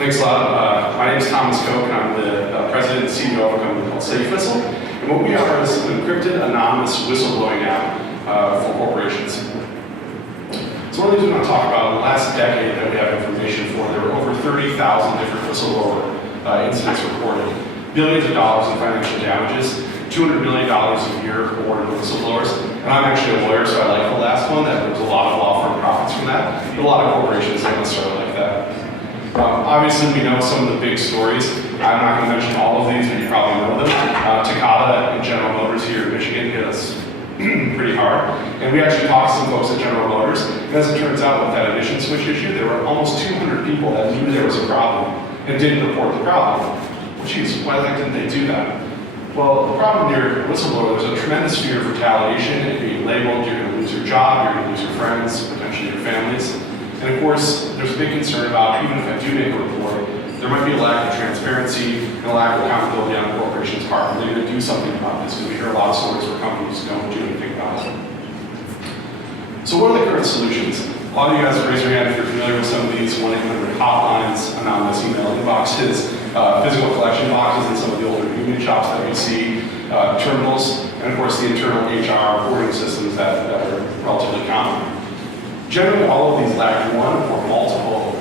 Thanks a lot. My name is Thomas Koch, and I'm the president and CEO of a company called SafeWhistle. And what we are is an encrypted, anonymous whistleblowing app for corporations. So one of the things we want to talk about in the last decade that we have information for, there were over 30,000 different whistleblower incidents reported, billions of dollars in financial damages, $200 million a year awarded to whistleblowers. And I'm actually a lawyer, so I like the last one, that there was a lot of law firm profits from that. But a lot of corporations don't necessarily like that. Obviously, we know some of the big stories. I'm not going to mention all of these, but you probably know them. Kyyba and General Motors here in Michigan hit us pretty hard. And we actually talked to some folks at General Motors. And as it turns out, with that ignition switch issue, there were almost 200 people that knew there was a problem and didn't report the problem. Well, geez, why the heck didn't they do that? Well, the problem here, whistleblower, there's a tremendous fear of retaliation and being labeled. You're going to lose your job, you're going to lose your friends, potentially your families. And of course, there's a big concern about, even if I do make a report, there might be a lack of transparency and a lack of accountability on the corporation's part. They're going to do something about this, because we hear a lot of stories where companies don't do anything about it. So what are the current solutions? A lot of you guys raise your hand if you're familiar with some of these 1-800 hotlines, anonymous email inboxes, physical collection boxes, and some of the older union shops that we see, terminals, and of course the internal HR reporting systems that are relatively common. Generally, all of these lack one or multiple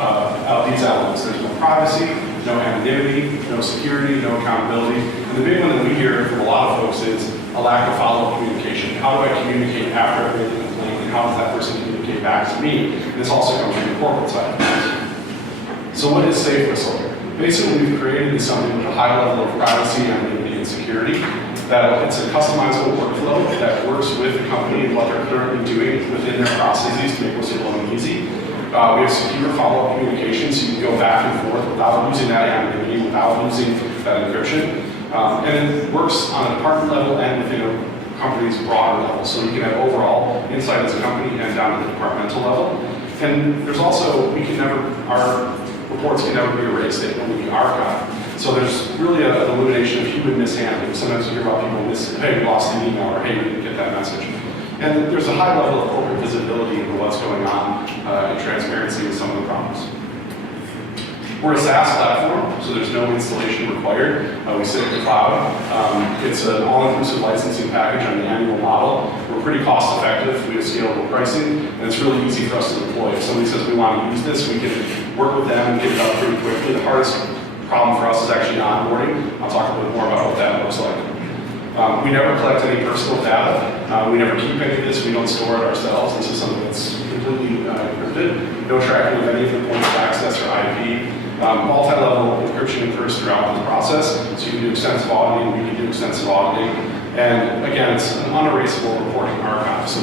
of these elements. There's no privacy, no anonymity, no security, no accountability. And the big one that we hear from a lot of folks is a lack of follow-up communication. How do I communicate after I've made the complaint, and how does that person communicate back to me? And this also comes from the corporate side. So what is SafeWhistle? Basically, we've created something with a high level of privacy, anonymity, and security. That it's a customizable workflow that works with the company and what they're currently doing within their processes to make whistleblowing easy. We have secure follow-up communication, so you can go back and forth without losing that anonymity, without losing that encryption. And it works on a department level and within a company's broader level. So you can have overall insight as a company and down to the departmental level. And there's also, our reports can never be erased, they can only be archived. So there's really an elimination of human mishandling. Sometimes you hear about people hey, we lost an email, or hey, we didn't get that message. And there's a high level of corporate visibility into what's going on and transparency with some of the problems. We're a SaaS platform, so there's no installation required. We sit in the cloud. It's an all-inclusive licensing package on the annual model. We're pretty cost effective. We have scalable pricing, and it's really easy for us to deploy. If somebody says we want to use this, we can work with them and get it up pretty quickly. The hardest problem for us is actually onboarding. I'll talk a little bit more about what that looks like. We never collect any personal data. We never keep any of this. We don't store it ourselves. This is something that's completely encrypted. No tracking of any of the points of access or IP. Multi-level encryption occurs throughout this process. So you can do extensive auditing, we can do extensive auditing. And again, it's an unerasable reporting archive. So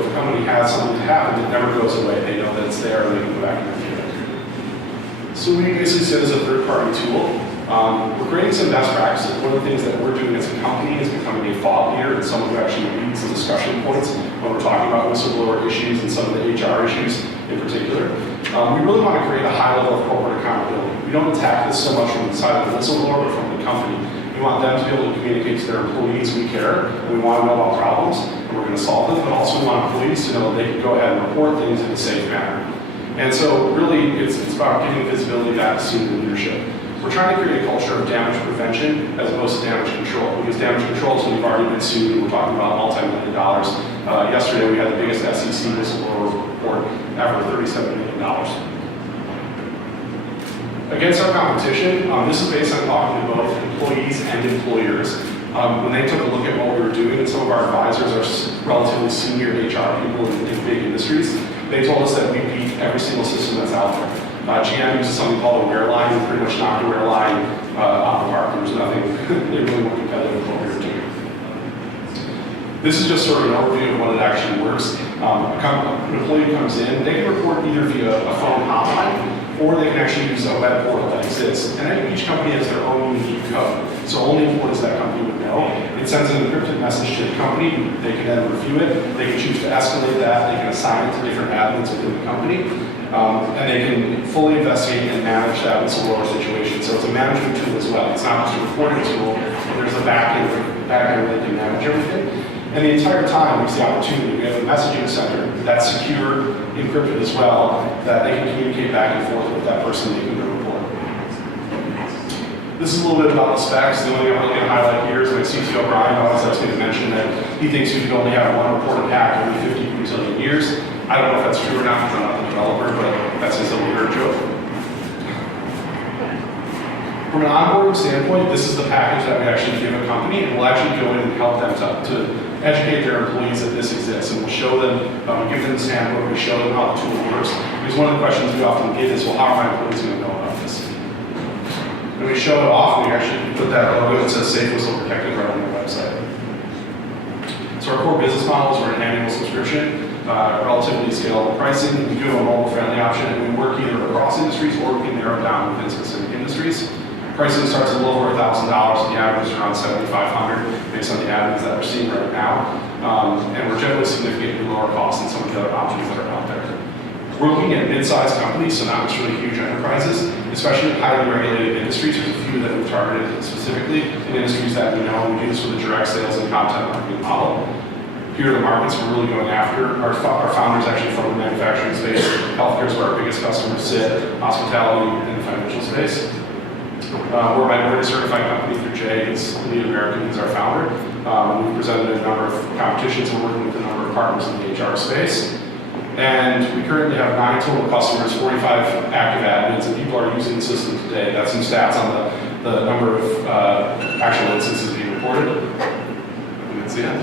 if a company has something to happen, it never goes away. They know that it's there and they can go back and review it. So we basically sit as a third-party tool. We're creating some best practices. One of the things that we're doing as a company is becoming a thought leader and someone who actually leads the discussion points when we're talking about whistleblower issues and some of the HR issues in particular. We really want to create a high level of corporate accountability. We don't attack this so much from the side of the whistleblower, but from the company. We want them to be able to communicate to their employees we care, and we want to know about problems, and we're going to solve them, but also we want employees to know that they can go ahead and report things in a safe manner. And so really, it's about giving visibility back to senior leadership. We're trying to create a culture of damage prevention as opposed to damage control, because damage control is when you've already been sued, and we're talking about multi-million dollars. Yesterday, we had the biggest SEC whistleblower report ever, $37 million. Against our competition, this is based on talking to both employees and employers. When they took a look at what we were doing, and some of our advisors are relatively senior HR people in big industries, they told us that we beat every single system that's out there. GM uses something called a wear line. We pretty much knocked a wear line off the park. There's nothing really more competitive than what we were doing. This is just sort of an overview of what it actually works. An employee comes in, they can report either via a phone hotline, or they can actually use a web portal that exists. And each company has their own unique code. So only employees that company would know. It sends an encrypted message to the company. They can then review it. They can choose to escalate that. They can assign it to different admins within the company. And they can fully investigate and manage that whistleblower situation. So it's a management tool as well. It's not just a reporting tool, but there's a back end where they can manage everything. And the entire time, there's the opportunity. We have a messaging center that's secure, encrypted as well, that they can communicate back and forth with that person. They can This is a little bit about the specs. The only thing I'm really going to highlight here is my CTO Brian always likes me to mention that he thinks we could only have one reported hack every 50 quintillion years. I don't know if that's true or not because I'm not the developer, but that's his little weird joke. From an onboarding standpoint, this is the package that we actually give a company, and we'll actually go in and help them to educate their employees that this exists, and we'll show them, we give them this handbook, we show them how the tool works. Because one of the questions we often get is, well, how are my employees going to know about this? And we show it off, and we actually put that logo that says SafeWhistle Protected right on their website. So our core business models are an annual subscription, relatively scalable pricing. We do have a mobile-friendly option, and we work either across industries or we can narrow down within specific industries. Pricing starts a little over $1,000. The average is around $7,500 based on the admins that we're seeing right now. And we're generally significantly lower cost than some of the other options that are out there. We're looking at mid-sized companies, so not necessarily huge enterprises, especially in highly regulated industries. There's a few that we've targeted specifically in industries that we know. We do this with a direct sales and content marketing model. Here are the markets we're really going after. Our founders actually from the manufacturing space. Healthcare is where our biggest customers sit, hospitality, and the financial space. We're a minority certified company through Jay. He's Lead American, he's our founder. We've presented a number of competitions. We're working with a number of partners in the HR space. And we currently have 9 total customers, 45 active admins, and people are using the system today. That's some stats on the number of actual instances being reported. And that's the end.